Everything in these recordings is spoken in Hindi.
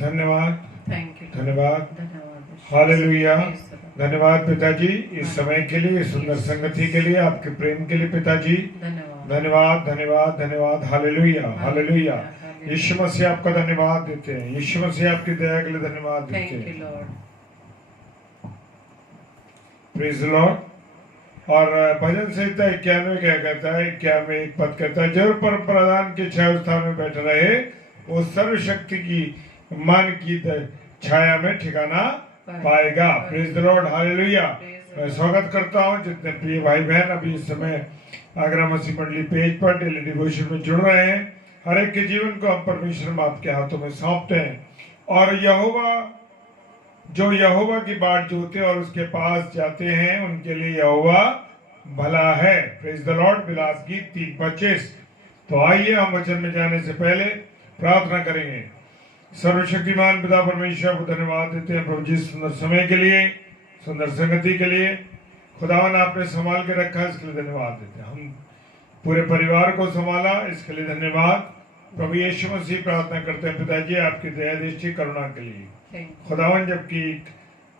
धन्यवाद, थैंक यू, धन्यवाद, धन्यवाद, हालेलुया। Praise the Lord. धन्यवाद पिताजी, इस समय के लिए, इस सुंदर संगति के लिए, आपके प्रेम के लिए पिताजी धन्यवाद, धन्यवाद, धन्यवाद, धन्यवाद, हालेलुया, हालेलुया। हालेलुया। यीशु मसीह आपका धन्यवाद देते हैं, यीशु मसीह आपकी दया के लिए धन्यवाद देते थैंक यू हैं। लॉर्ड। Praise the Lord. और भजन संहिता 91 क्या कहता है? 91 एक पद कहता है, जो पर प्रधान के छाया स्थान में बैठे रहे वो सर्वशक्ति की मन की छाया में ठिकाना पाएगा। Praise the Lord, hallelujah. मैं स्वागत करता हूँ जितने प्रिय भाई बहन अभी इस समय आगरा मसीह मंडली पेज पर डेली डिवोशन में जुड़ रहे हैं। हर एक के जीवन को हम परमेश्वर आपके हाथों में सौंपते हैं, और यहोवा की बाट जोते और उसके पास जाते हैं उनके लिए यहोवा भला है। Praise the Lord. विलास गीत 3:25। तो आइए हम वचन में जाने से पहले प्रार्थना करेंगे। सर्वशक्तिमान पिता परमेश्वर को धन्यवाद देते हैं प्रभु जी सुंदर समय के लिए, सुंदर संगति के लिए। खुदावन आपने संभाल के रखा, इसके लिए धन्यवाद देते हैं। हम पूरे परिवार को संभाला, इसके लिए धन्यवाद। प्रभु यीशु मसीह प्रार्थना करते हैं पिताजी आपकी दया दृष्टि करुणा के लिए। खुदावन जबकि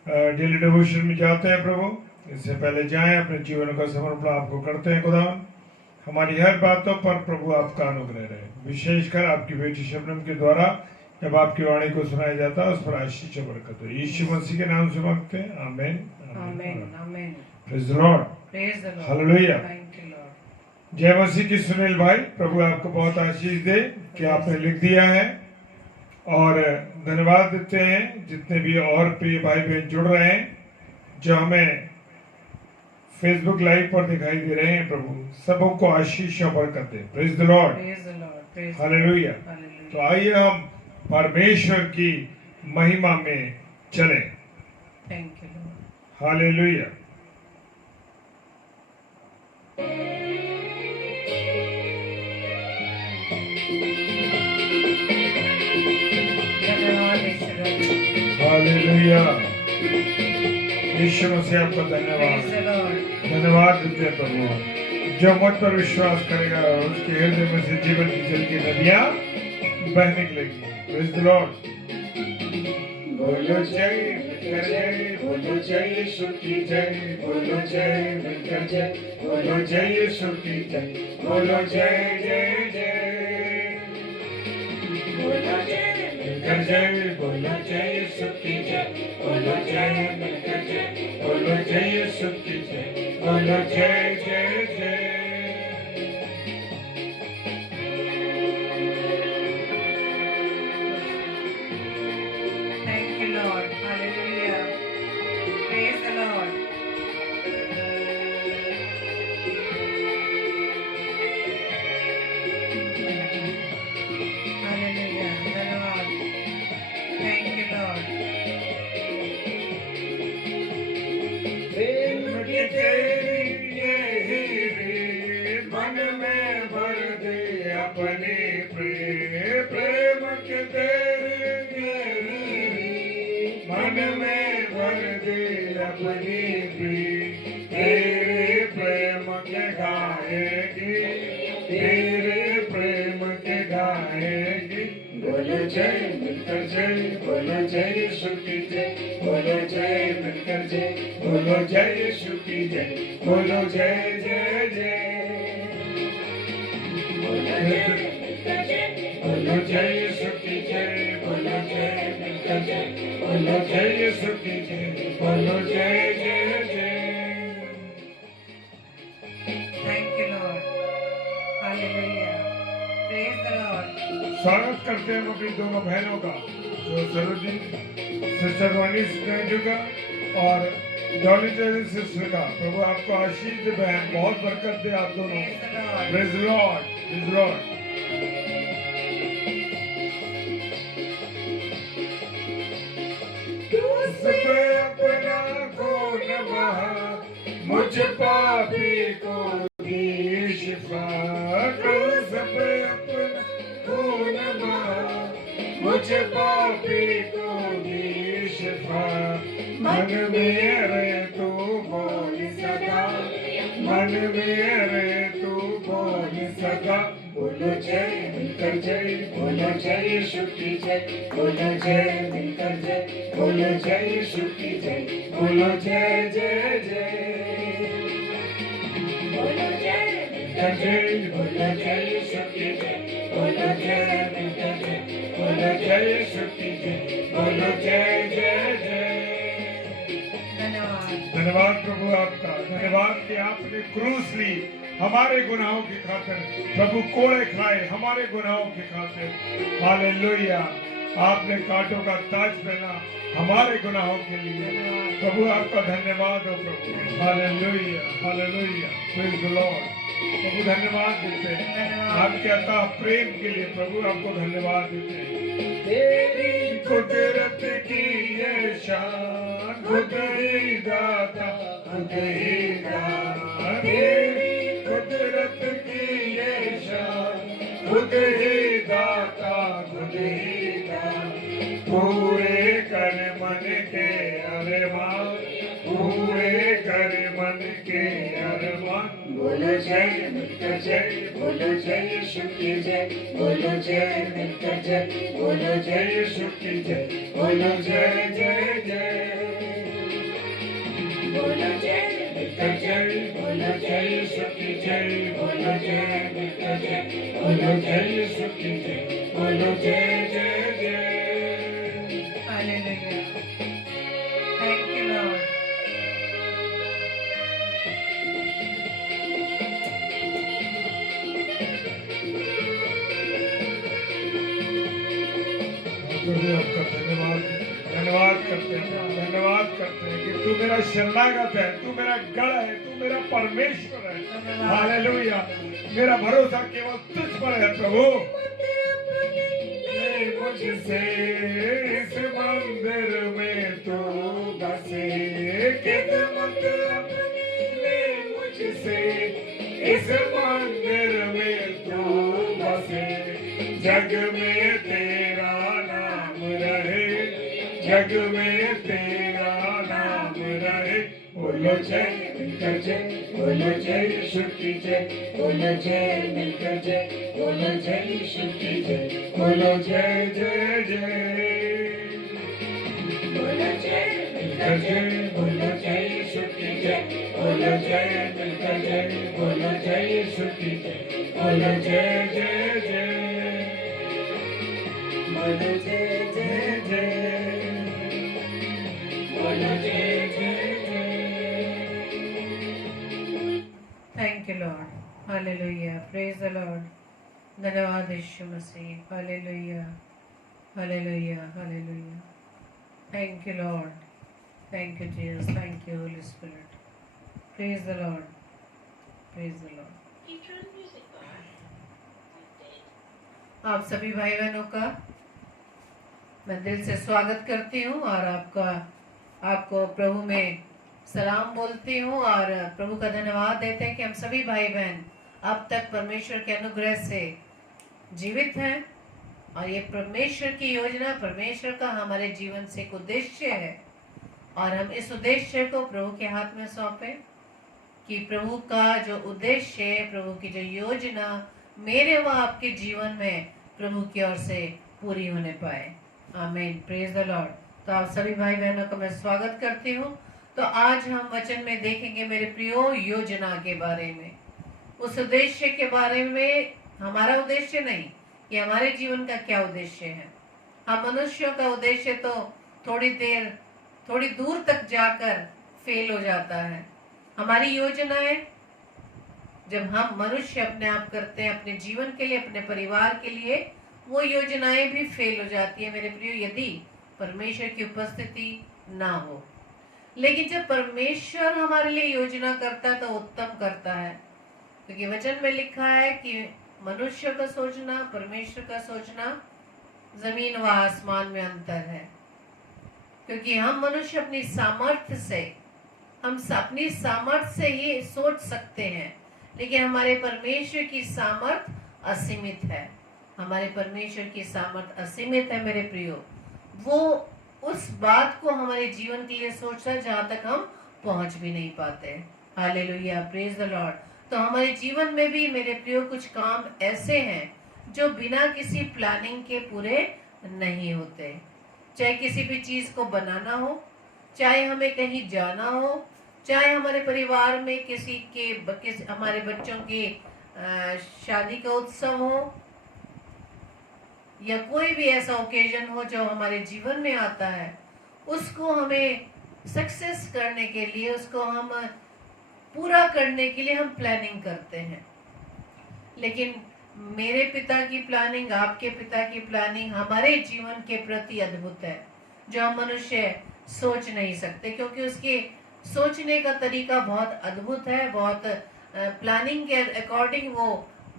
डेली डिवोशन में जाते हैं प्रभु, इससे पहले जाएं अपने जीवन का समर्पण आपको करते हैं। खुदावन हमारी हर बातों पर प्रभु आपका अनुग्रह रहे, विशेषकर आपकी बेटी शबनम के द्वारा जब आपकी वाणी को सुनाया जाता है उस पर आशीष बरकत हो। यीशु मसीह के नाम से मांगते हैं, आमीन, आमीन, आमीन। Praise the Lord, praise the Lord, hallelujah. Thank you Lord. जय मसीह की। सुनील भाई, प्रभु आपको बहुत आशीष दे कि आपने लिख दिया है, और धन्यवाद देते हैं जितने भी और प्रिय भाई बहन जुड़ रहे हैं जो हमें फेसबुक लाइव पर दिखाई दे रहे हैं। प्रभु सबों को आशीष और बरकत दे। Praise the Lord, praise the Lord, praise the hallelujah. Lord, hallelujah. तो आइए हम परमेश्वर की महिमा में चलें। Thank you Lord. हालेलुया। धन्यवाद ईश्वर। हालेलुया। यीशु मसीह आपका प्रेज धन्यवाद, द लॉर्ड। धन्यवाद देते हैं प्रभु। जो मुझ पर विश्वास करेगा उसके हृदय में से जीवन की जल की नदियां बहने लगेगी। Praise the Lord. बोलो जय मिलकर जय, बोलो जय यीशु की जय, बोलो जय मिलकर जय, बोलो जय यीशु की जय, बोलो जय जय जय, बोलो जय मिलकर जय, बोलो जय यीशु की जय, बोलो जय मिलकर जय, बोलो जय यीशु की जय, बोलो जय जय जय। Thank you, Lord. Hallelujah. Praise the Lord. Hallelujah. धन्यवाद। Thank you, Lord. प्रेम की तेरी यही रीत मन में भर दे अपनी प्रेम। प्रेम की तेरी यही रीत मन में भर दे अपनी प्रेम। तेरे प्रेम के गाएगी, तेरे प्रेम के गाएगी। बोलो जय मिलकर जय, बोलो जय यीशु की जय, बोलो जय मिलकर जय, बोलो जय यीशु की जय, बोलो जय जय जय, बोलो जय मिलकर जय, बोलो जय यीशु की जय, बोलो जय मिलकर जय, बोलो जय यीशु की जय, बोलो जय जय जय। Thank you, Lord. Hallelujah. Praise the Lord. स्वागत करते हैं हम अपनी दोनों बहनों का, जो सरोजी सिस्टर वानी सिस्टर का और डॉली टेरी सिस्टर का। प्रभु आपको आशीष दे बहन, बहुत बरकत दे आप दोनों। Praise the Lord. Praise the Lord, praise the Lord. क्रूस पे अपना खून बहा, मुझ पापी को दी शिफा। क्रूस पे अपना खून बहा, मुझ पापी को दी शिफा। मन मेरे तू बोल सदा, मन मेरे तू बोल सदा। बोल बोलो जय मिलकर जय, बोलो जय यीशु की जय, बोलो जय मिलकर जय, बोलो जय यीशु की जय, बोलो जय जय जय, बोलो जय मिलकर जय, बोलो जय यीशु की जय, बोलो जय मिलकर जय, बोलो जय यीशु की जय, बोलो जय जय जय। धन्यवाद। धन्यवाद प्रभु आपका, धन्यवाद कि आपने क्रूस ली हमारे गुनाहों की खातिर, प्रभु कोड़े खाए हमारे गुनाहों की खातिर। हालेलुया, आपने कांटों का ताज पहना हमारे गुनाहों के लिए। प्रभु आपका धन्यवाद हो प्रभु। Hallelujah, hallelujah, praise the Lord. प्रभु धन्यवाद देते हैं आपके अतः प्रेम के लिए। प्रभु आपको धन्यवाद देते हैं। तेरी कुदरत की ये शान, खुद ही दाता, खुद ही दाता। तेरी कुदरत की ये शान, खुद ही दाता, खुद ही दाता। पूरे कर मन के अरमान, पूरे कर मन के अरमान। बोलो जय मिलकर जय, बोलो जय यीशु की जय, बोलो जय मिलकर जय, बोलो जय यीशु की जय, बोलो जय जय जय, बोलो जय मिलकर जय, बोलो जय यीशु की जय, बोलो जय मिलकर जय, बोलो जय यीशु की जय, बोलो जय जय जय। Hallelujah. Thank you, Lord. प्रभु आपका धन्यवाद, धन्यवाद करते हैं, धन्यवाद करते हैं कि तू मेरा शरणागत है, तू मेरा गढ़ है, तू मेरा परमेश्वर है। हालेलुया, मेरा भरोसा केवल तुझ पर है प्रभु। ले मुझसे इस मंदिर में तू बसे, खिदमत ले मुझसे इस मंदिर में तू बसे। जग में तेरा नाम रहे, जग में तेरा नाम रहे। बोलो जय मिलकर जय, बोलो जय यीशु की जय, बोलो जय मिलकर जय, बोलो जय यीशु की जय, बोलो जय जय जय, बोलो जय मिलकर जय, बोलो जय यीशु की जय, बोलो जय मिलकर जय, बोलो जय यीशु की जय, बोलो जय जय जय, बोलो जय जय जय, बोलो जय जय जय। Thank you, Lord. Hallelujah. Praise the Lord. धन्यवाद यीशु मसीह। Hallelujah. Hallelujah. Hallelujah. Thank you, Lord. Thank you, Jesus. Thank you, Holy Spirit. Praise the Lord. Praise the Lord. आप सभी भाई बहनों का मैं दिल से स्वागत करती हूँ और आपको प्रभु में सलाम बोलती हूँ और प्रभु का धन्यवाद देते हैं कि हम सभी भाई बहन अब तक परमेश्वर के अनुग्रह से जीवित हैं और ये परमेश्वर की योजना, परमेश्वर का हमारे जीवन से एक उद्देश्य है और हम इस उद्देश्य को प्रभु के हाथ में सौंपें कि प्रभु का जो उद्देश्य है, प्रभु की जो योजना मेरे व आपके जीवन में प्रभु की ओर से पूरी होने पाए। आमीन। Praise the Lord. तो आप सभी भाई बहनों का मैं स्वागत करती हूँ। तो आज हम वचन में देखेंगे मेरे प्रियो योजना के बारे में, उस उद्देश्य के बारे में। हमारा उद्देश्य नहीं, ये हमारे जीवन का क्या उद्देश्य है। हम मनुष्यों का उद्देश्य तो थोड़ी दूर तक जाकर फेल हो जाता है। हमारी योजनाएं जब हम मनुष्य अपने आप करते हैं अपने जीवन के लिए, अपने परिवार के लिए, वो योजनाएं भी फेल हो जाती है मेरे प्रियो, यदि परमेश्वर की उपस्थिति ना हो। लेकिन जब परमेश्वर हमारे लिए योजना करता है तो उत्तम करता है, क्योंकि वचन में लिखा है कि मनुष्य का सोचना, परमेश्वर का सोचना, जमीन व आसमान में अंतर है। क्योंकि हम मनुष्य अपनी सामर्थ्य से ही सोच सकते हैं, लेकिन हमारे परमेश्वर की सामर्थ असीमित है। हमारे परमेश्वर की सामर्थ असीमित है मेरे प्रियो। वो उस बात को हमारे जीवन के लिए सोचता है जहां तक हम पहुंच भी नहीं पाते। Hallelujah, praise the Lord. तो हमारे जीवन में भी मेरे प्रियो कुछ काम ऐसे हैं जो बिना किसी प्लानिंग के पूरे नहीं होते। चाहे किसी भी चीज को बनाना हो, चाहे हमें कहीं जाना हो, चाहे हमारे परिवार में हमारे बच्चों की शादी का उत्सव हो, या कोई भी ऐसा ओकेजन हो जो हमारे जीवन में आता है, उसको हमें सक्सेस करने के लिए, उसको हम पूरा करने के लिए हम प्लानिंग करते हैं। लेकिन मेरे पिता की प्लानिंग, आपके पिता की प्लानिंग हमारे जीवन के प्रति अद्भुत है, जो हम मनुष्य सोच नहीं सकते, क्योंकि उसके सोचने का तरीका बहुत अद्भुत है। बहुत प्लानिंग के अकॉर्डिंग वो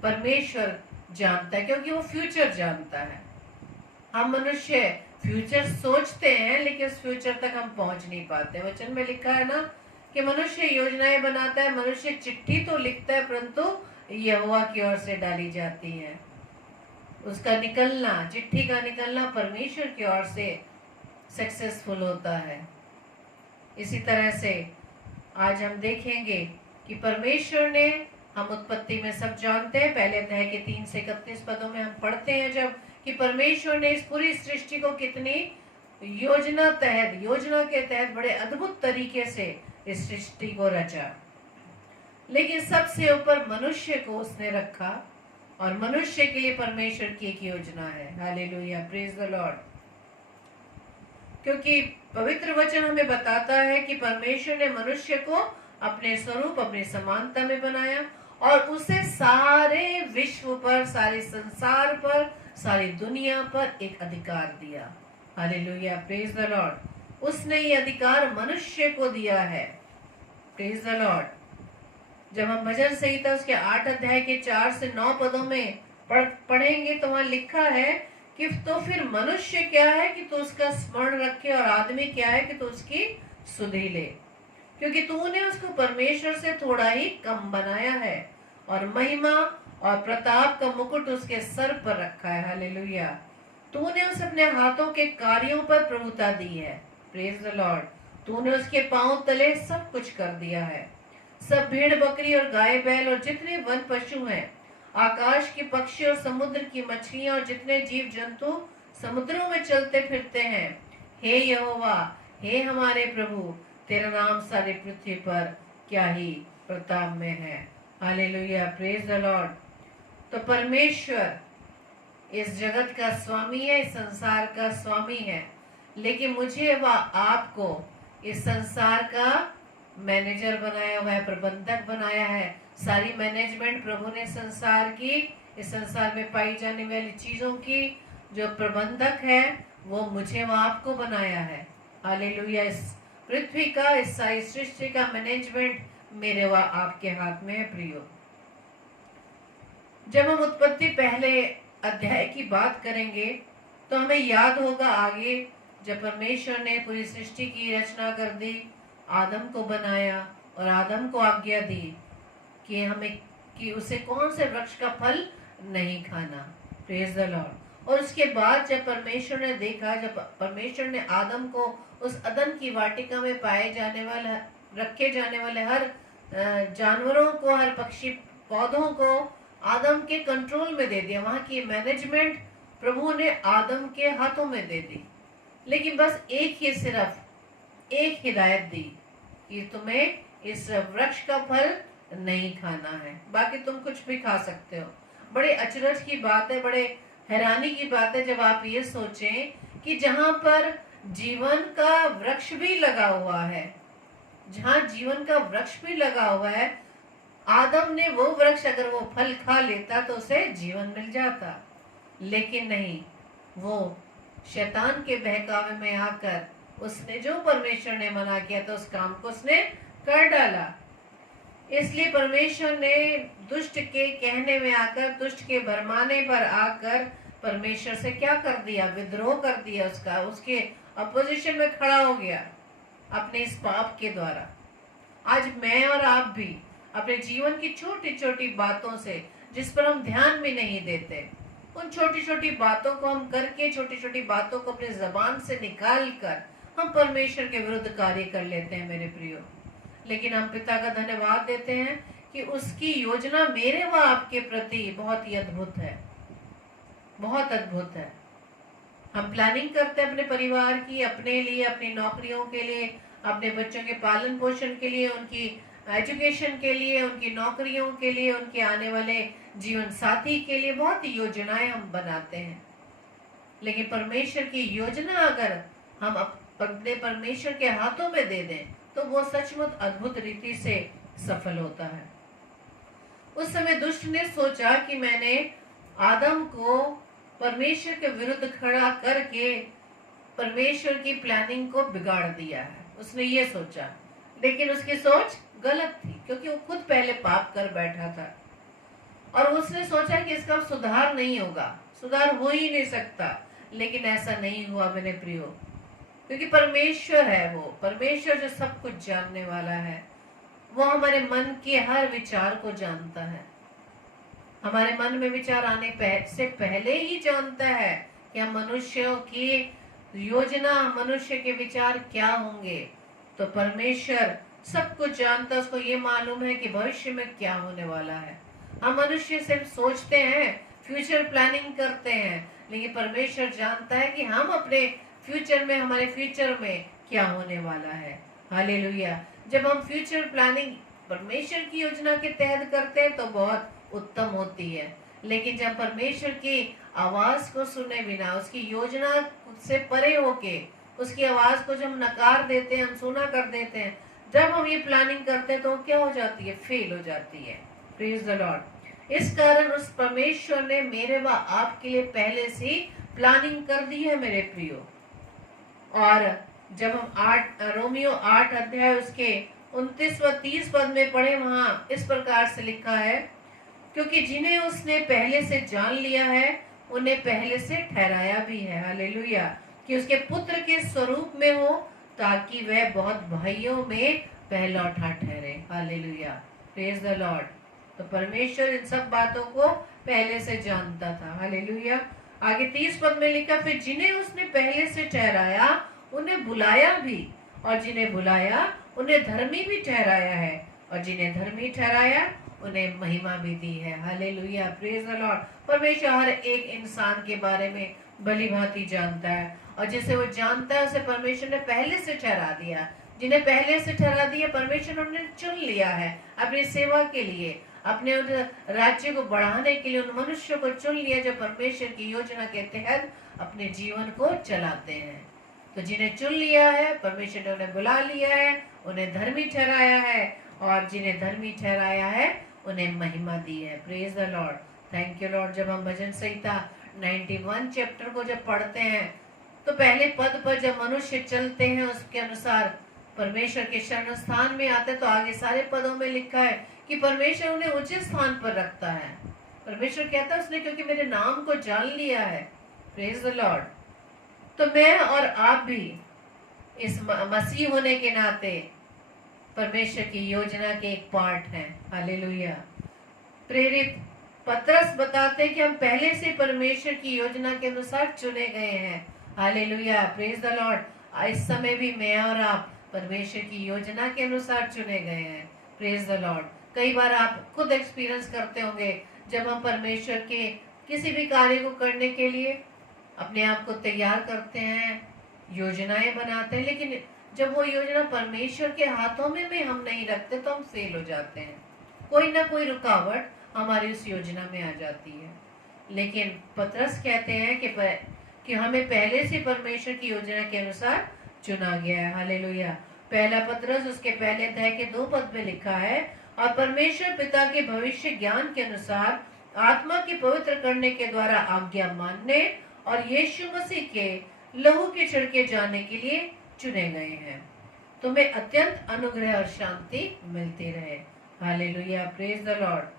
परमेश्वर जानता है, क्योंकि वो फ्यूचर जानता है। हम मनुष्य फ्यूचर सोचते हैं, लेकिन उस फ्यूचर तक हम पहुंच नहीं पाते। वचन में लिखा है ना कि मनुष्य योजनाएं बनाता है, मनुष्य चिट्ठी तो लिखता है, परंतु यहोवा की ओर से डाली जाती है। उसका निकलना, चिट्ठी का निकलना परमेश्वर की ओर से सक्सेसफुल होता है। इसी तरह से आज हम देखेंगे कि परमेश्वर ने, हम उत्पत्ति में सब जानते हैं, पहले अध्याय के 3 से 31 पदों में हम पढ़ते हैं जब कि परमेश्वर ने इस पूरी सृष्टि को कितनी योजना के तहत बड़े अद्भुत तरीके से इस सृष्टि को रचा। लेकिन सबसे ऊपर मनुष्य को उसने रखा, और मनुष्य के लिए परमेश्वर की एक योजना है। Hallelujah, praise the Lord. क्योंकि पवित्र वचन हमें बताता है कि परमेश्वर ने मनुष्य को अपने स्वरूप, अपनी समानता में बनाया, और उसे सारे विश्व पर, सारे संसार पर, सारी दुनिया पर एक अधिकार दिया। Hallelujah, praise the Lord. उसने ये अधिकार मनुष्य को दिया है। Praise the Lord. जब हम भजन संहिता उसके 8 अध्याय के 4 से 9 पदों में पढ़ेंगे तो वहां लिखा है कि तो फिर मनुष्य क्या है कि तू उसका स्मरण रखे, और आदमी क्या है कि तू उसकी सुधि ले, क्योंकि तूने उसको परमेश्वर से थोड़ा ही कम बनाया है, और महिमा और प्रताप का मुकुट उसके सर पर रखा है। हालेलुया। तूने उसे अपने हाथों के कार्यों पर प्रभुता दी है। Praise the Lord. तूने उसके पांव तले सब कुछ कर दिया है। सब भेड़ बकरी और गाय बैल और जितने वन पशु हैं, आकाश के पक्षी और समुद्र की मछलियां और जितने जीव जंतु समुद्रों में चलते फिरते हैं, हे यहोवा, हे हमारे प्रभु, तेरा नाम सारी पृथ्वी पर क्या ही प्रताप में है। Hallelujah, praise the Lord. तो परमेश्वर इस जगत का स्वामी है, इस संसार का स्वामी है, लेकिन मुझे व आपको इस संसार का मैनेजर बनाया हुआ है, प्रबंधक बनाया है। सारी मैनेजमेंट प्रभु ने संसार की, इस संसार में पाई जाने वाली चीजों की जो प्रबंधक है, वो मुझे व आपको बनाया है। हालेलुया। इस पृथ्वी का, इस सारी सृष्टि का मैनेजमेंट मेरे व आपके हाथ में है। प्रियो, जब हम उत्पत्ति पहले अध्याय की बात करेंगे तो हमें याद होगा आगे जब परमेश्वर ने पूरी सृष्टि की रचना कर दी, आदम को बनाया और आदम को आज्ञा दी कि उसे कौन से वृक्ष का फल नहीं खाना। Praise the Lord. और उसके बाद जब परमेश्वर ने देखा, जब परमेश्वर ने आदम को उस अदन की वाटिका में रखे जाने वाले हर जानवरों को, हर पक्षी पौधों को आदम के कंट्रोल में दे दिया। वहां की मैनेजमेंट प्रभु ने आदम के हाथों में दे दी, लेकिन बस सिर्फ एक हिदायत दी कि तुम्हें इस वृक्ष का फल नहीं खाना है, बाकी तुम कुछ भी खा सकते हो। बड़े अचरज की बात है, बड़े हैरानी की बात है जब आप ये सोचें कि जहां पर जीवन का वृक्ष भी लगा हुआ है, जहां जीवन का वृक्ष भी लगा हुआ है, आदम ने वो वृक्ष अगर वो फल खा लेता तो उसे जीवन मिल जाता, लेकिन नहीं, वो शैतान के बहकावे में आकर उसने जो परमेश्वर ने मना किया था उस काम को उसने कर डाला। इसलिए परमेश्वर ने दुष्ट के कहने में आकर, दुष्ट के भरमाने पर आकर परमेश्वर से क्या कर दिया? विद्रोह कर दिया, उसके अपोजिशन में खड़ा हो गया अपने इस पाप के द्वारा। आज मैं और आप भी अपने जीवन की छोटी छोटी बातों से, जिस पर हम ध्यान भी नहीं देते, उन छोटी छोटी बातों को हम करके, छोटी छोटी बातों को अपनी जबान से निकाल कर हम परमेश्वर के विरुद्ध कार्य कर लेते हैं मेरे प्रियो। लेकिन हम पिता का धन्यवाद देते हैं कि उसकी योजना मेरे व आपके प्रति बहुत ही अद्भुत है, बहुत अद्भुत है। हम प्लानिंग करते हैं अपने परिवार की, अपने लिए, अपनी नौकरियों के लिए, अपने बच्चों के पालन पोषण के लिए, उनकी एजुकेशन के लिए, उनकी नौकरियों के लिए, उनके आने वाले जीवन साथी के लिए बहुत योजनाएं हम बनाते हैं। लेकिन परमेश्वर की योजना अगर हम अपने परमेश्वर के हाथों में दे दें तो वो सचमुच अद्भुत रीति से सफल होता है। उस समय दुष्ट ने सोचा कि मैंने आदम को परमेश्वर के विरुद्ध खड़ा करके परमेश्वर की प्लानिंग को बिगाड़ दिया है। उसने ये सोचा, लेकिन उसकी सोच गलत थी, क्योंकि वो खुद पहले पाप कर बैठा था और उसने सोचा कि इसका सुधार नहीं होगा, सुधार हो ही नहीं सकता। लेकिन ऐसा नहीं हुआ मेरे प्रियो, क्योंकि परमेश्वर है वो परमेश्वर जो सब कुछ जानने वाला है। वो हमारे मन के हर विचार को जानता है, हमारे मन में विचार आने से पहले ही जानता है कि हम मनुष्यों की योजना, मनुष्य के विचार क्या होंगे। तो परमेश्वर सब कुछ जानता है, उसको ये मालूम है कि भविष्य में क्या होने वाला है। हम मनुष्य सिर्फ सोचते हैं, फ्यूचर प्लानिंग करते हैं, लेकिन परमेश्वर जानता है कि हम अपने फ्यूचर में, हमारे फ्यूचर में क्या होने वाला है। हालेलुया। जब हम फ्यूचर प्लानिंग परमेश्वर की योजना के तहत करते हैं तो बहुत उत्तम होती है, लेकिन जब परमेश्वर की आवाज को सुने बिना, उसकी योजना से परे होके उसकी आवाज को जब नकार देते हैं, हम सुना कर देते हैं, जब हम ये प्लानिंग करते हैं तो क्या हो जाती है? फेल हो जाती है। Praise the Lord. इस कारण उस परमेश्वर ने मेरे व आपके लिए पहले से प्लानिंग कर दी है मेरे प्रियो। और जब हम रोमियो 8 अध्याय उसके 29 व 30 पद में पढ़े, वहां इस प्रकार से लिखा है, क्योंकि जिन्हें उसने पहले से जान लिया है उन्हें पहले से ठहराया भी है, हालेलुया, कि उसके पुत्र के स्वरूप में हो, ताकि वह बहुत भाइयों में पहलौठा ठहरे। Hallelujah, praise the Lord. तो परमेश्वर इन सब बातों को पहले से जानता था। हालेलुया। आगे 30 पद में लिखा, फिर जिन्हें उसने पहले से ठहराया उन्हें बुलाया भी, और जिन्हें बुलाया उन्हें धर्मी भी ठहराया है, और जिन्हें धर्मी ठहराया उन्हें महिमा भी दी है। Hallelujah, praise the Lord. परमेश्वर हर एक इंसान के बारे में भली भांति जानता है, और जिसे वो जानता है उसे परमेश्वर ने पहले से ठहरा दिया। जिन्हें पहले से ठहरा दिया, परमेश्वर ने उन्हें चुन लिया है अपनी सेवा के लिए, अपने राज्य को बढ़ाने के लिए। उन मनुष्यों को चुन लिया जो परमेश्वर की योजना के तहत अपने जीवन को चलाते हैं। तो जिन्हें चुन लिया है, परमेश्वर ने उन्हें बुला लिया है, उन्हें धर्मी ठहराया है, और जिन्हें धर्मी ठहराया है उन्हें महिमा दी है। Praise the Lord, thank you Lord. जब हम भजन संहिता 91 चैप्टर को जब पढ़ते हैं तो पहले पद पर जब मनुष्य चलते हैं उसके अनुसार परमेश्वर के शरण स्थान में आते, तो आगे सारे पदों में लिखा है कि परमेश्वर उन्हें उचित स्थान पर रखता है। परमेश्वर कहता है उसने क्योंकि मेरे नाम को जान लिया है। Praise the Lord. तो मैं और आप भी इस मसीह होने के नाते परमेश्वर की योजना के एक पार्ट हैं। हालेलुया। प्रेरित पतरस बताते हैं कि हम पहले से परमेश्वर की योजना के अनुसार चुने गए हैं। Hallelujah, praise the Lord. इस समय भी मैं और आप परमेश्वर की योजना के अनुसार चुने गए हैं। Praise the Lord. कई बार आप खुद एक्सपीरियंस करते होंगे, जब हम परमेश्वर के किसी भी कार्य को करने के लिए अपने आप को तैयार करते हैं, योजनाएं बनाते हैं, लेकिन जब वो योजना परमेश्वर के हाथों में भी हम नहीं रखते तो हम फेल हो जाते हैं। कोई ना कोई रुकावट हमारी उस योजना में आ जाती है। लेकिन पतरस कहते हैं कि हमें पहले से परमेश्वर की योजना के अनुसार चुना गया है। हालेलुया। पहला पतरस उसके पहले अध्याय के 2 पद में लिखा है, और परमेश्वर पिता के भविष्य ज्ञान के अनुसार आत्मा के पवित्र करने के द्वारा आज्ञा मानने और यीशु मसीह के लहू के छिड़के जाने के लिए चुने गए हैं। तुम्हें अत्यंत अनुग्रह और शांति मिलती रहे। Hallelujah, praise the Lord.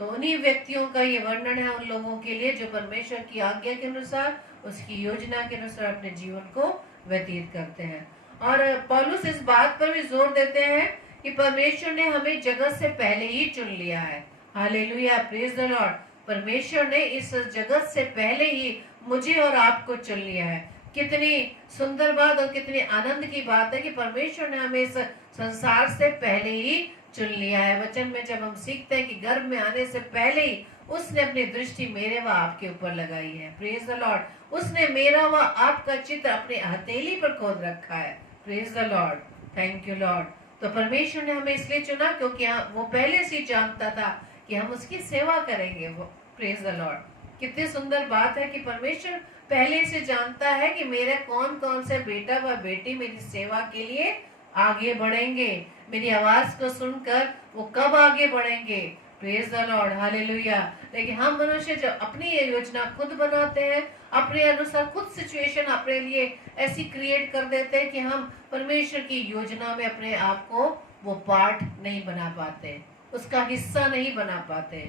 तो उन्हीं व्यक्तियों का ये वर्णन है उन लोगों के लिए जो परमेश्वर की आज्ञा के अनुसार, उसकी योजना के अनुसार अपने जीवन को व्यतीत करते हैं। और पौलुस इस बात पर भी जोर देते हैं कि परमेश्वर ने हमें जगत से पहले ही चुन लिया है। Hallelujah, praise the Lord. परमेश्वर ने इस जगत से पहले ही मुझे और आपको चुन लिया है। कितनी सुंदर बात और कितनी आनंद की बात है कि परमेश्वर ने हमें इस संसार से पहले ही चुन लिया है। वचन में जब हम सीखते हैं कि गर्भ में आने से पहले ही उसने अपनी दृष्टि मेरे व आपके ऊपर लगाई है। Praise the Lord. उसने मेरा व आपका चित्र अपने हथेली पर खोद रखा है। Praise the Lord. Thank you Lord. तो परमेश्वर ने हमें इसलिए चुना क्योंकि वो पहले से जानता था कि हम उसकी सेवा करेंगे। वो प्रेज द लॉर्ड। कितनी सुंदर बात है कि परमेश्वर पहले से जानता है कि मेरे कौन कौन से बेटा व बेटी मेरी सेवा के लिए आगे बढ़ेंगे, मेरी आवाज को सुनकर वो कब आगे बढ़ेंगे। Praise the Lord. हालेलुया। लेकिन हम मनुष्य जब अपनी ये योजना खुद बनाते हैं, अपने अनुसार खुद सिचुएशन अपने लिए ऐसी क्रिएट कर देते हैं कि हम परमेश्वर की योजना में अपने आप को वो पार्ट नहीं बना पाते, उसका हिस्सा नहीं बना पाते।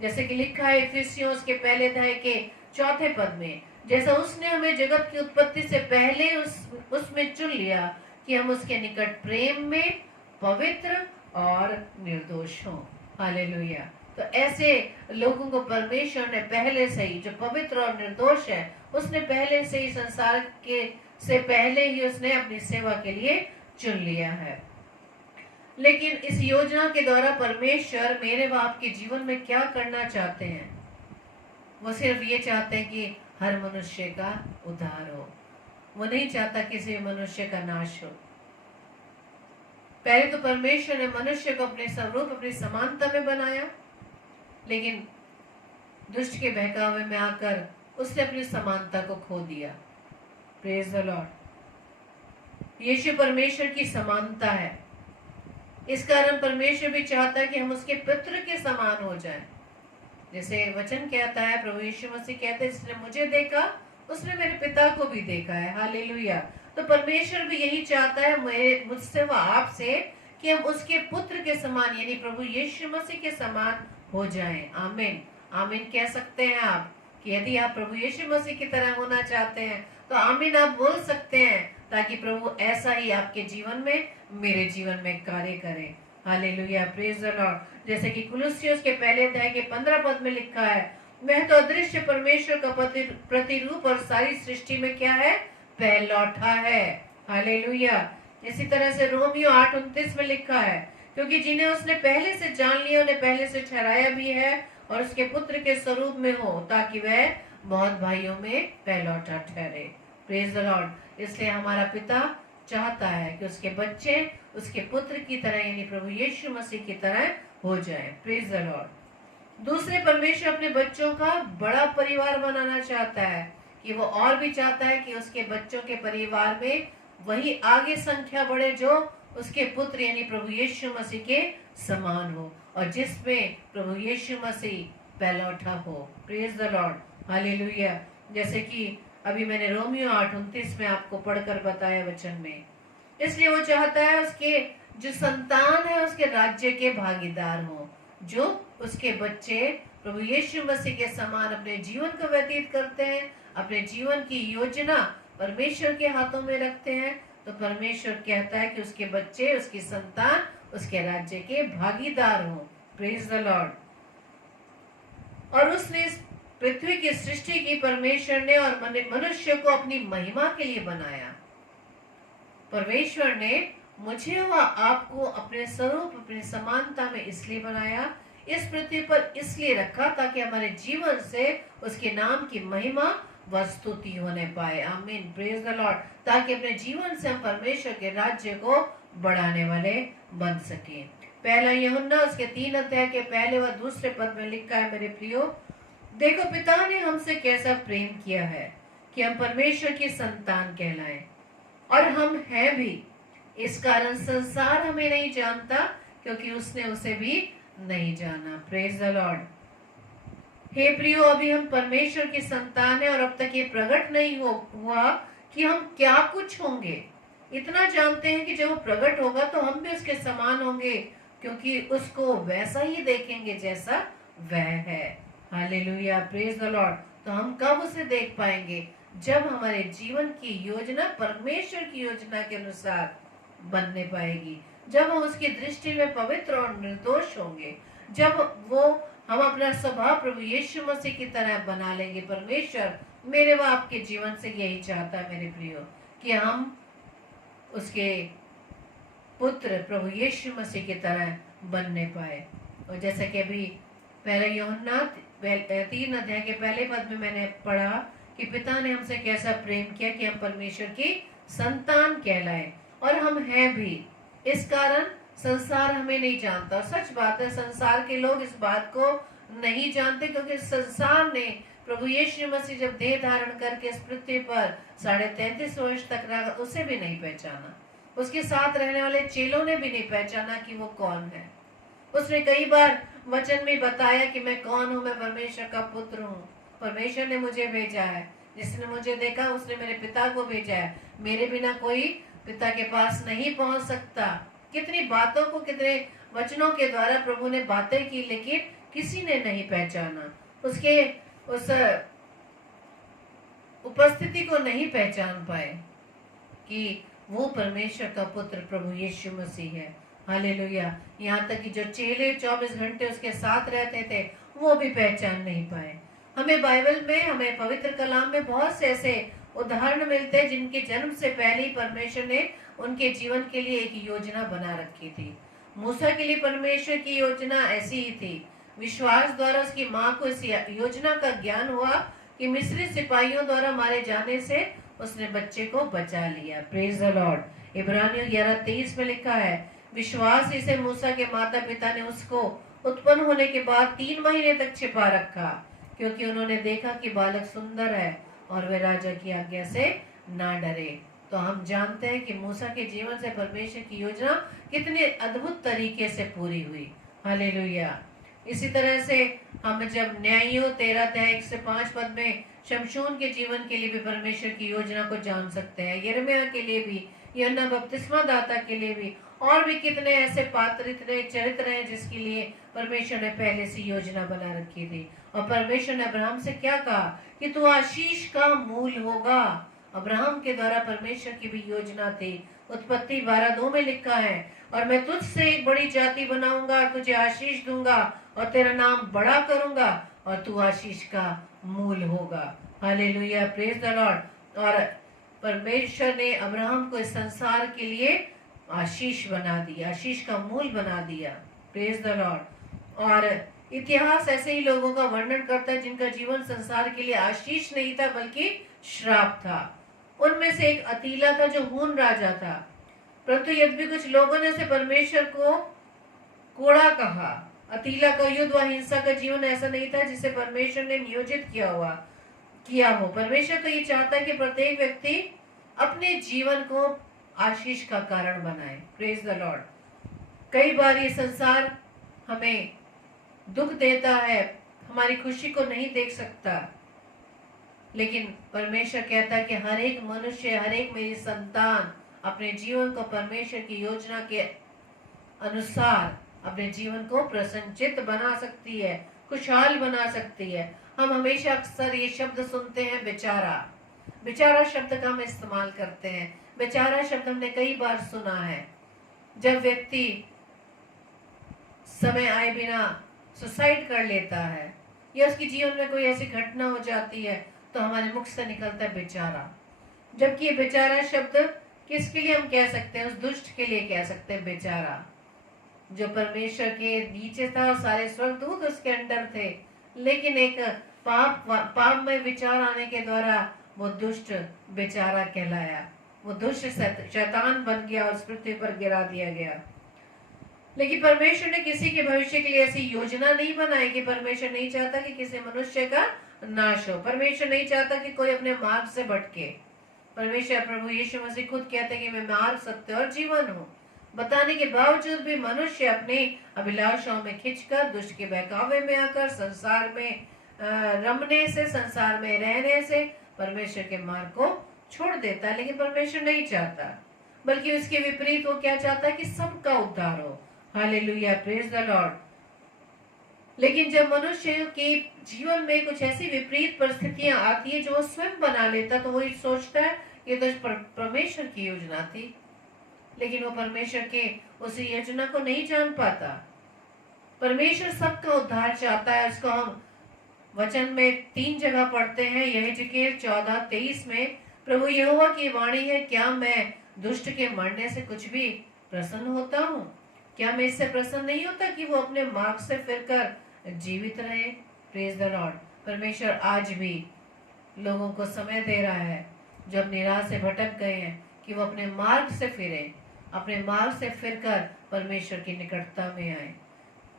जैसे कि लिखा है इफिसियों उसके पहले अध्याय के 4 पद में, जैसा उसने हमें जगत की उत्पत्ति से पहले उसमें चुन लिया कि हम उसके निकट प्रेम में पवित्र और निर्दोष हों। हालेलुया। तो ऐसे लोगों को परमेश्वर ने पहले से ही, जो पवित्र और निर्दोष है, उसने पहले से ही संसार के से पहले ही उसने अपनी सेवा के लिए चुन लिया है। लेकिन इस योजना के द्वारा परमेश्वर मेरे व आपके जीवन में क्या करना चाहते हैं? वो सिर्फ ये चाहते हैं कि हर मनुष्य का उद्धार हो। वो नहीं चाहता किसी मनुष्य का नाश हो। पहले तो परमेश्वर ने मनुष्य को अपने स्वरूप, अपनी समानता में बनाया, लेकिन दुष्ट के बहकावे में आकर उसने अपनी समानता को खो दिया। Praise the Lord. यीशु परमेश्वर की समानता है। इस कारण परमेश्वर भी चाहता है कि हम उसके पुत्र के समान हो जाएं। जैसे वचन कहता है, प्रभु यीशु मसीह कहते हैं, जिसने मुझे देखा उसने मेरे पिता को भी देखा है। हालेलुया। तो परमेश्वर भी यही चाहता है मुझसे व आपसे कि हम उसके पुत्र के समान यानी प्रभु यीशु मसीह के समान हो जाएं। आमीन। आमीन कह सकते हैं आप कि यदि आप प्रभु यीशु मसीह की तरह होना चाहते हैं तो आमीन आप बोल सकते हैं, ताकि प्रभु ऐसा ही आपके जीवन में, मेरे जीवन में कार्य करे। हालेलुया। Praise the Lord. जैसे कि कुलुस्सियों के पहले अध्याय के 15 पद में लिखा है, वह तो अदृश्य परमेश्वर का प्रतिरूप और सारी सृष्टि में क्या है? पहलौठा है। हालेलुया। इसी तरह से रोमियो 8:29 में लिखा है, क्योंकि जिन्हें उसने पहले से जान लिया उन्हें पहले से ठहराया भी है और उसके पुत्र के स्वरूप में हो, ताकि वह बहुत भाइयों में पहलौठा ठहरे। Praise the Lord. इसलिए हमारा पिता चाहता है कि उसके बच्चे उसके पुत्र की तरह यानी प्रभु यीशु मसीह की तरह हो जाए। Praise the Lord. दूसरे, परमेश्वर अपने बच्चों का बड़ा परिवार बनाना चाहता है, कि वो और भी चाहता है कि उसके बच्चों के परिवार में वही आगे संख्या बढ़े जो उसके पुत्र यानी प्रभु यीशु मसीह के समान हो, और जिसमें प्रभु यीशु मसीह पहलौठा हो। Praise the Lord. हालेलुया। जैसे कि अभी मैंने रोमियो 8:29 में आपको पढ़कर बताया वचन में। इसलिए वो चाहता है उसके जो संतान है उसके राज्य के भागीदार हो, जो उसके बच्चे प्रभु यीशु मसीह के समान अपने जीवन को व्यतीत करते हैं, अपने जीवन की योजना परमेश्वर के हाथों में रखते हैं। तो परमेश्वर कहता है कि उसके बच्चे, उसकी संतान उसके राज्य के भागीदार हो। Praise the Lord. और उसने इस पृथ्वी की सृष्टि की परमेश्वर ने और मनुष्य को अपनी महिमा के लिए बनाया। परमेश्वर ने मुझे व आपको अपने स्वरूप, अपनी समानता में इसलिए बनाया, इस पृथ्वी पर इसलिए रखा ताकि हमारे जीवन से उसके नाम की महिमा व स्तुति होने पाए। आमीन। Praise the Lord. ताकि अपने जीवन से हम परमेश्वर के राज्य को बढ़ाने वाले बन सके। पहला यूहन्ना उसके 3 अध्याय के पहले व दूसरे पद में लिखा है, मेरे प्रियो, देखो पिता ने हमसे कैसा प्रेम किया है कि हम परमेश्वर की संतान कहलाएं, और हम हैं भी। इस कारण संसार हमें नहीं जानता, क्योंकि उसने उसे भी नहीं जाना। Praise the Lord. हे प्रियो, अभी हम परमेश्वर की संतान है और अब तक ये प्रकट नहीं हुआ कि हम क्या कुछ होंगे। इतना जानते हैं कि जब वो प्रकट होगा तो हम भी उसके समान होंगे, क्योंकि उसको वैसा ही देखेंगे जैसा वह है। हालेलुया। Praise the Lord. तो हम कब उसे देख पाएंगे? जब हमारे जीवन की योजना परमेश्वर की योजना के अनुसार बनने पाएगी, जब हम उसकी दृष्टि में पवित्र और निर्दोष होंगे, जब वो हम अपना स्वभाव प्रभु यीशु मसीह की तरह बना लेंगे। परमेश्वर मेरे व आपके जीवन से यही चाहता है मेरे प्रियो, कि हम उसके पुत्र प्रभु यीशु मसीह की तरह बनने पाए। और जैसा कि अभी पहले यूहन्ना 3 अध्याय के पहले पद में मैंने पढ़ा कि पिता ने हमसे कैसा प्रेम किया कि हम परमेश्वर की संतान कहलाए, और हम हैं भी। इस कारण संसार हमें नहीं जानता। और सच बात है, संसार के लोग इस बात को नहीं जानते, क्योंकि संसार ने प्रभु यीशु मसीह जब देह धारण करके इस पृथ्वी पर 33.5 वर्ष तक रहा, उसे भी नहीं पहचाना। उसके साथ रहने वाले चेलों ने भी नहीं पहचाना कि वो कौन है। उसने कई बार वचन में बताया कि मैं कौन हूँ, मैं परमेश्वर का पुत्र हूँ, परमेश्वर ने मुझे भेजा है, जिसने मुझे देखा उसने मेरे पिता को भेजा है, मेरे बिना कोई पिता के पास नहीं पहुंच सकता। कितनी बातों को, कितने वचनों के द्वारा प्रभु ने बातें की, लेकिन किसी ने नहीं पहचाना, उसके उस उपस्थिति को नहीं पहचान पाए कि वो परमेश्वर का पुत्र प्रभु यीशु मसीह है। हालेलुया। यहाँ तक कि जो चेले 24 घंटे उसके साथ रहते थे, वो भी पहचान नहीं पाए। हमें बाइबल में, हमें पवित्र कलाम में बहुत से ऐसे उदाहरण मिलते हैं जिनके जन्म से पहले ही परमेश्वर ने उनके जीवन के लिए एक योजना बना रखी थी। मूसा के लिए परमेश्वर की योजना ऐसी ही थी। विश्वास द्वारा उसकी माँ को इस योजना का ज्ञान हुआ कि मिस्री सिपाहियों द्वारा मारे जाने से उसने बच्चे को बचा लिया। Praise the Lord. इब्रानियों 11:23 में लिखा है, विश्वास ही से मूसा के माता पिता ने उसको उत्पन्न होने के बाद 3 महीने तक छिपा रखा, क्योंकि उन्होंने देखा कि बालक सुंदर है और वे राजा की आज्ञा से ना डरे। तो हम जानते हैं कि मूसा के जीवन से परमेश्वर की योजना कितने अद्भुत तरीके से पूरी हुई। हालेलुया। इसी तरह से हम जब न्यायियों 13:1-5 पद में शमशून के जीवन के लिए भी परमेश्वर की योजना को जान सकते हैं, यिर्मयाह के लिए भी, यूहन्ना बपतिस्मा दाता के लिए भी, और भी कितने ऐसे पात्र, इतने चरित्र हैं जिसके लिए परमेश्वर ने पहले से योजना बना रखी थी। और परमेश्वर ने अब्राहम से क्या कहा कि तू आशीष का मूल होगा। अब्राहम के द्वारा परमेश्वर की भी योजना थी। उत्पत्ति 12:2 में लिखा है, और मैं तुझसे एक बड़ी जाति बनाऊंगा, तुझे आशीष दूंगा और तेरा नाम बड़ा करूंगा और तू आशीष का मूल होगा। हालेलुया। Praise the Lord. और परमेश्वर ने अब्राहम को इस संसार के लिए आशीष बना दिया, आशीष का मूल बना दिया। Praise the Lord. और इतिहास ऐसे ही लोगों का वर्णन करता है जिनका जीवन संसार के लिए आशीष नहीं था बल्कि श्राप था। उनमें से एक अतीला था जो हून राजा था, परंतु यद्यपि कुछ लोगों ने उसे परमेश्वर को कोड़ा कहा। अतीला का युद्ध व हिंसा का जीवन ऐसा नहीं था जिसे परमेश्वर ने नियोजित किया हो। परमेश्वर तो ये चाहता है कि प्रत्येक व्यक्ति अपने जीवन को आशीष का कारण बनाए। Praise the Lord. कई बार ये संसार हमें दुख देता है, हमारी खुशी को नहीं देख सकता, लेकिन परमेश्वर कहता है कि हर एक मनुष्य, हर एक मेरी संतान अपने जीवन को परमेश्वर की योजना के अनुसार अपने जीवन को प्रसन्नचित्त बना सकती है, खुशहाल बना सकती है। हम हमेशा अक्सर ये शब्द सुनते हैं, बेचारा। बेचारा शब्द का हम इस्तेमाल करते हैं। बेचारा शब्द हमने कई बार सुना है। जब व्यक्ति समय आए बिना सुसाइड कर लेता है या उसके जीवन में कोई ऐसी घटना हो जाती है तो हमारे मुख से निकलता है बेचारा। जबकि ये बेचारा शब्द किसके लिए हम कह सकते हैं? उस दुष्ट के लिए कह सकते हैं बेचारा, जो परमेश्वर के नीचे था और सारे स्वर्गदूत उसके अंडर थे, लेकिन एक पाप में विचार आने के द्वारा वो दुष्ट बेचारा कहलाया। वो दुष्ट शैतान बन गया और उस पृथ्वी पर गिरा दिया गया। लेकिन परमेश्वर ने किसी के भविष्य के लिए ऐसी योजना नहीं बनाई कि परमेश्वर नहीं चाहता कि किसी मनुष्य का नाश हो। परमेश्वर नहीं चाहता कि कोई अपने मार्ग से भटके। परमेश्वर प्रभु यीशु मसीह खुद कहते हैं कि मैं मार्ग, सत्य और जीवन हूँ। बताने के बावजूद भी मनुष्य अपने अभिलाषाओं में खिंचकर, दुष्ट के बहकावे में आकर, संसार में रमने से, संसार में रहने से परमेश्वर के मार्ग को छोड़ देता है। लेकिन परमेश्वर नहीं चाहता, बल्कि उसके विपरीत वो क्या चाहता है कि सबका उद्धार हो। हालेलुया। Praise the Lord. लेकिन जब मनुष्य के जीवन में कुछ ऐसी विपरीत परिस्थितियां आती है जो वो स्वयं बना लेता, तो वो सोचता है ये तो परमेश्वर की योजना थी, लेकिन वो परमेश्वर के उस योजना को नहीं जान पाता। परमेश्वर सबका उद्धार चाहता है। उसको हम वचन में 3 जगह पढ़ते हैं। यहेजकेल 14:23 में प्रभु यहोवा की वाणी है, क्या मैं दुष्ट के मरने से कुछ भी प्रसन्न होता हूँ? क्या मैं इससे प्रसन्न नहीं होता कि वो अपने मार्ग से फिरकर जीवित रहे? Praise the Lord. परमेश्वर आज भी लोगों को समय दे रहा है जो अपनी राह से भटक गए हैं कि वो अपने मार्ग से फिरे, अपने मार्ग से फिरकर परमेश्वर की निकटता में आए।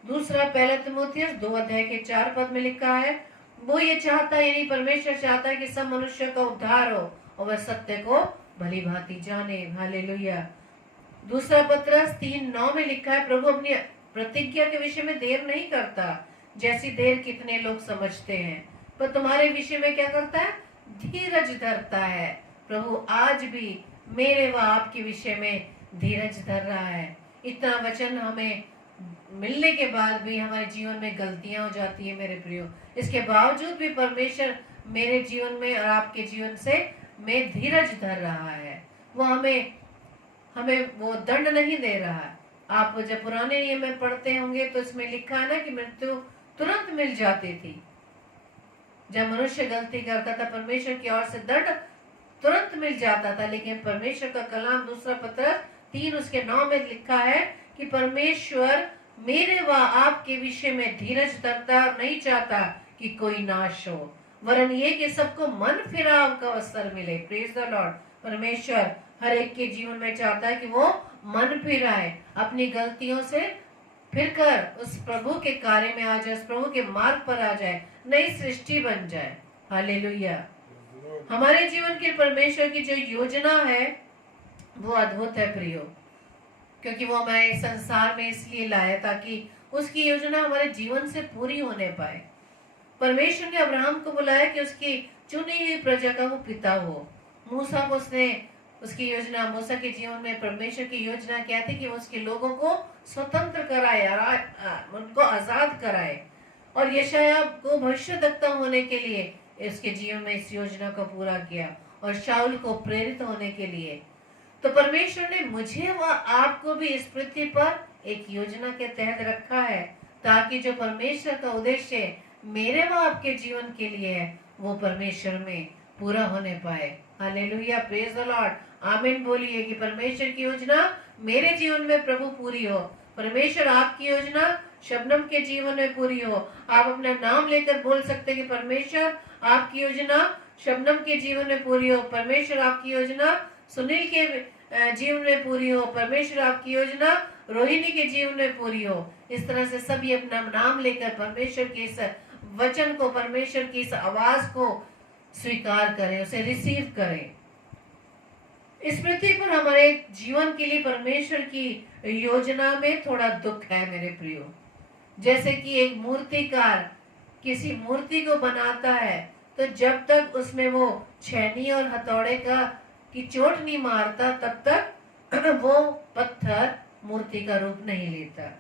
दूसरा पहला तिमोथियस 2 अध्याय के 4 पद में लिखा है, वो ये चाहता है, यानी परमेश्वर चाहता है कि सब मनुष्य का उद्धार हो और वह सत्य को भली भांति जाने। हालेलुया। दूसरा पत्रस 3:9 में लिखा है, प्रभु अपनी प्रतिज्ञा के विषय में देर नहीं करता जैसी देर कितने लोग समझते हैं, पर तुम्हारे विषय में क्या करता है? धीरज धरता है। प्रभु आज भी मेरे व आपके विषय में धीरज धर रहा है। इतना वचन हमें मिलने के बाद भी हमारे जीवन में गलतियां हो जाती है मेरे प्रियो। इसके बावजूद भी परमेश्वर मेरे जीवन में और आपके जीवन से में धीरज धर रहा है। वो हमें वो दंड नहीं दे रहा है। आप जब पुराने नियम में पढ़ते होंगे तो इसमें लिखा है ना कि मृत्यु तुरंत मिल जाती थी। जब मनुष्य गलती करता था परमेश्वर की ओर से दंड तुरंत मिल जाता था, लेकिन परमेश्वर का कलाम दूसरा पत्रस 3:9 में लिखा है कि परमेश्वर मेरे व आपके विषय में धीरज धरता और नहीं चाहता कि कोई नाश हो, वरन ये कि सबको मन फिराव का अवसर मिले। Praise the Lord. परमेश्वर हर एक के जीवन में चाहता है कि वो मन फिराए, अपनी गलतियों से फिरकर उस प्रभु के कार्य में आ जाए, उस प्रभु के मार्ग पर आ जाए, नई सृष्टि बन जाए। हालेलुया। हमारे जीवन के परमेश्वर की जो योजना है वो अद्भुत है प्रियो, क्योंकि वो हमारे संसार में इसलिए लाया ताकि उसकी योजना हमारे जीवन से पूरी होने पाए। परमेश्वर ने अब्राहम को बुलाया कि उसकी चुनी हुई प्रजा का वो पिता हो। मूसा को उसने उसकी योजना, मूसा के जीवन में परमेश्वर की योजना क्या थी कि वो उसके लोगों को स्वतंत्र कराए, उनको आजाद कराए। और यशायाह को भविष्यद्वक्ता होने के लिए इसके जीवन में इस योजना को पूरा किया, और शाऊल को प्रेरित होने के लिए। तो परमेश्वर ने मुझे व आपको भी इस पृथ्वी पर एक योजना के तहत रखा है, ताकि जो परमेश्वर का उद्देश्य मेरे व आपके जीवन के लिए है वो परमेश्वर में पूरा होने पाए। हालेलुया। Praise the Lord. आमीन बोलिए कि परमेश्वर की योजना मेरे जीवन में प्रभु पूरी हो। परमेश्वर आपकी योजना शबनम के जीवन में पूरी हो। आप अपना नाम लेकर बोल सकते हैं कि परमेश्वर आपकी योजना शबनम के जीवन में पूरी हो। परमेश्वर आपकी योजना सुनील के जीवन में पूरी हो। परमेश्वर आपकी योजना रोहिणी के जीवन में पूरी हो। इस तरह से सभी अपना नाम लेकर परमेश्वर के इस वचन को, परमेश्वर की इस आवाज को स्वीकार करें, उसे रिसीव करें। इस पृथ्वी पर हमारे जीवन के लिए परमेश्वर की योजना में थोड़ा दुख है मेरे प्रियो। जैसे कि एक मूर्तिकार किसी मूर्ति को बनाता है तो जब तक उसमें वो छेनी और हथौड़े की चोट नहीं मारता तब तक वो पत्थर मूर्ति का रूप नहीं लेता।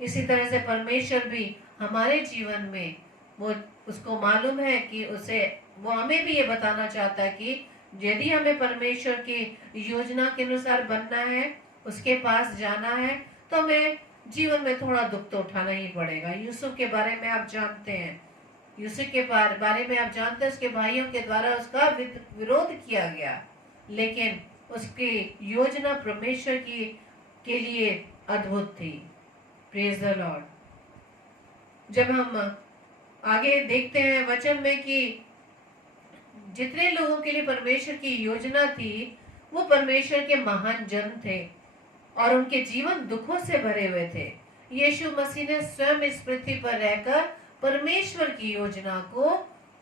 इसी तरह से परमेश्वर भी हमारे जीवन में वो उसको मालूम है कि वो हमें भी ये बताना चाहता है कि यदि हमें परमेश्वर की योजना के अनुसार बनना है, उसके पास जाना है, तो हमें जीवन में थोड़ा दुख तो उठाना ही पड़ेगा। यूसुफ के बारे में आप जानते हैं, यूसुफ के बारे में आप जानते हैं, उसके भाइयों के द्वारा उसका विरोध किया गया, लेकिन उसकी योजना परमेश्वर के लिए अद्भुत थी। Praise the Lord. जब हम आगे देखते हैं वचन में कि जितने लोगों के लिए परमेश्वर की योजना थी वो परमेश्वर के महान जन थे और उनके जीवन दुखों से भरे हुए थे। यीशु मसीह ने स्वयं इस पृथ्वी पर रहकर परमेश्वर की योजना को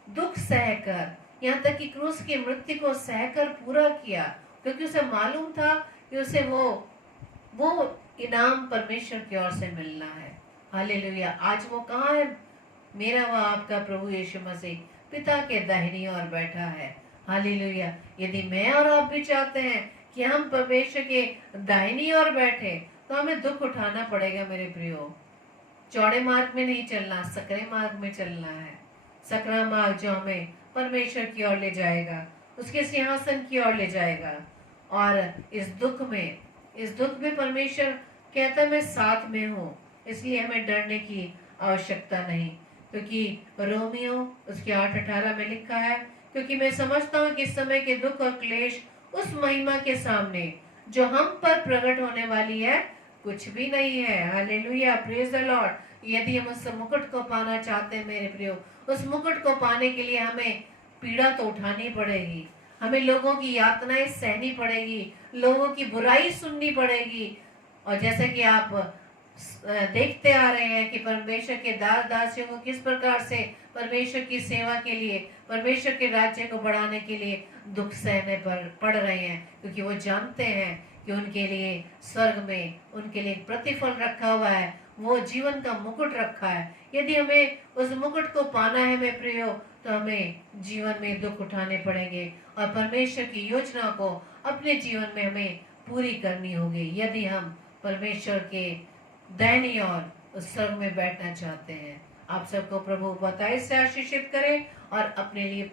दुख सहकर, यहाँ तक कि क्रूस की मृत्यु को सहकर पूरा किया, क्योंकि उसे मालूम था कि उसे वो इनाम परमेश्वर की ओर से मिलना है। हालेलुया। आज वो कहाँ है? मेरा व आपका प्रभु यीशु मसीह पिता के दाहिनी ओर बैठा है। हालेलुया। यदि मैं और आप भी चाहते हैं कि हम परमेश्वर के दाहिनी ओर बैठे तो हमें दुख उठाना पड़ेगा मेरे प्रियो। चौड़े मार्ग में नहीं चलना, सकरे मार्ग में चलना है। सकरा मार्ग जो हमें परमेश्वर की ओर ले जाएगा, उसके सिंहासन की ओर ले जाएगा। और इस दुख में परमेश्वर कहता है मैं साथ में हूँ, इसलिए हमें डरने की आवश्यकता नहीं। क्योंकि रोमियो उसके 8:18 में लिखा है, क्योंकि मैं समझता हूँ कि इस समय के दुख और क्लेश उस महिमा के सामने जो हम पर प्रकट होने वाली है कुछ भी नहीं है। Hallelujah, praise the Lord. यदि हम उस मुकुट को पाना चाहते हैं मेरे प्रियो, उस मुकुट को पाने के लिए हमें पीड़ा तो उठानी पड़ेगी, हमें लोगों की यातनाएं सहनी पड़ेगी, लोगों की बुराई सुननी पड़ेगी। और जैसे कि आप देखते आ रहे हैं कि परमेश्वर के दास दासियों को किस प्रकार से परमेश्वर की सेवा के लिए, परमेश्वर के राज्य को बढ़ाने के लिए दुख सहने पर पड़ रहे हैं, क्योंकि वो जानते हैं कि उनके लिए स्वर्ग में उनके लिए एक प्रतिफल रखा हुआ है, वो जीवन का मुकुट रखा है। यदि हमें उस मुकुट को पाना है मेरे प्रियो, तो हमें जीवन में दुख उठाने पड़ेंगे और परमेश्वर की योजना को अपने जीवन में हमें पूरी करनी होगी, यदि हम परमेश्वर के दाहिनी ओर उस स्वर्ग में बैठना चाहते हैं। आप सबको प्रभु बताए से आशीषित करें और अपने लिए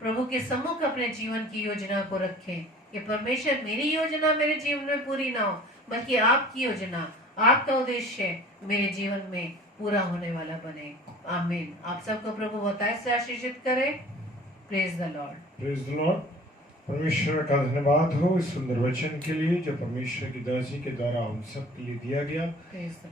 प्रभु के सम्मुख अपने जीवन की योजना को रखें कि परमेश्वर मेरी योजना मेरे जीवन में पूरी ना हो, बल्कि आपकी योजना, आपका उद्देश्य मेरे जीवन में पूरा होने वाला बने। आमीन। आप सबको प्रभु बताए से आशीषित करें। Praise the Lord. Praise the Lord. परमेश्वर का धन्यवाद हो इस सुंदर वचन के लिए जो परमेश्वर की दासी के द्वारा हम सब के लिए दिया गया,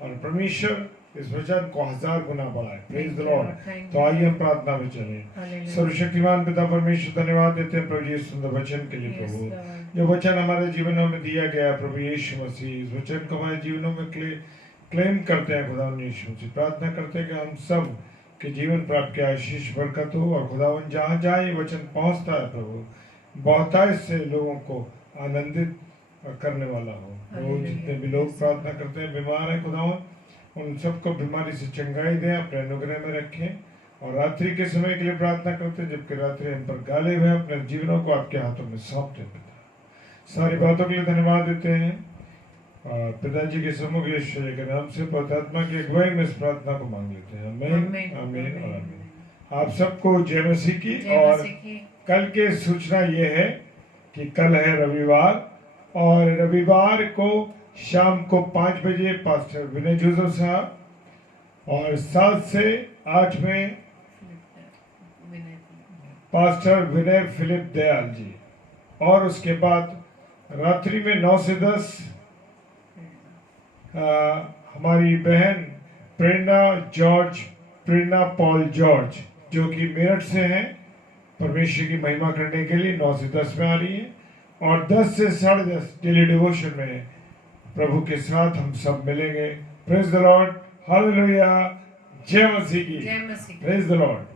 और परमेश्वर इस वचन को 1000 गुना बढ़ाए। Praise the Lord. तो आइए हम प्रार्थना में चलें। सर्वशक्तिमान पिता परमेश्वर, धन्यवाद देते हैं प्रभु जी इस सुंदर वचन के लिए। प्रभु जो वचन हमारे जीवनों में दिया गया प्रभु यीशु मसीह, इस वचन को हमारे जीवनों में क्लेम करते हैं खुदावन यीशु मसीह। प्रार्थना करते हैं कि हम सब के जीवन पर आपकी आशीष बरकत हो, और खुदावन जहाँ जहाँ ये वचन पहुँचता है प्रभु बहुतायत से लोगों को आनंदित करने वाला हो। तो जितने भी लोग प्रार्थना करते हैं बीमार हैं खुदावन, उन सबको बीमारी से चंगाई दें, अपने अनुग्रह में रखें। और रात्रि के समय के लिए प्रार्थना करते हैं जबकि रात्रि हम पर गालिब है, अपने जीवनों को आपके हाथों में सौंप दें। पिता सारी बातों के लिए धन्यवाद देते हैं। पिताजी के सम्मुख यीशु के नाम से पवित्र आत्मा की अगुवाई में इस प्रार्थना को मांग लेते हैं। आमीन, आमीन और आमीन। आप सबको जय मसीह की। और कल के सूचना ये है कि कल है रविवार, और रविवार को शाम को 5 बजे पास्टर विनय जोसेफ साहब, और 7 से 8 में पास्टर विनय फिलिप दयाल जी, और उसके बाद रात्रि में 9 से 10 हमारी बहन प्रेरणा पॉल जॉर्ज जो कि मेरठ से हैं, परमेश्वर की महिमा करने के लिए 9 से 10 में आ रही है। और 10 से 10:30 डेली डिवोशन में प्रभु के साथ हम सब मिलेंगे। Praise the Lord. हालेलुया। जय मसीह की। जय मसीह। Praise the Lord.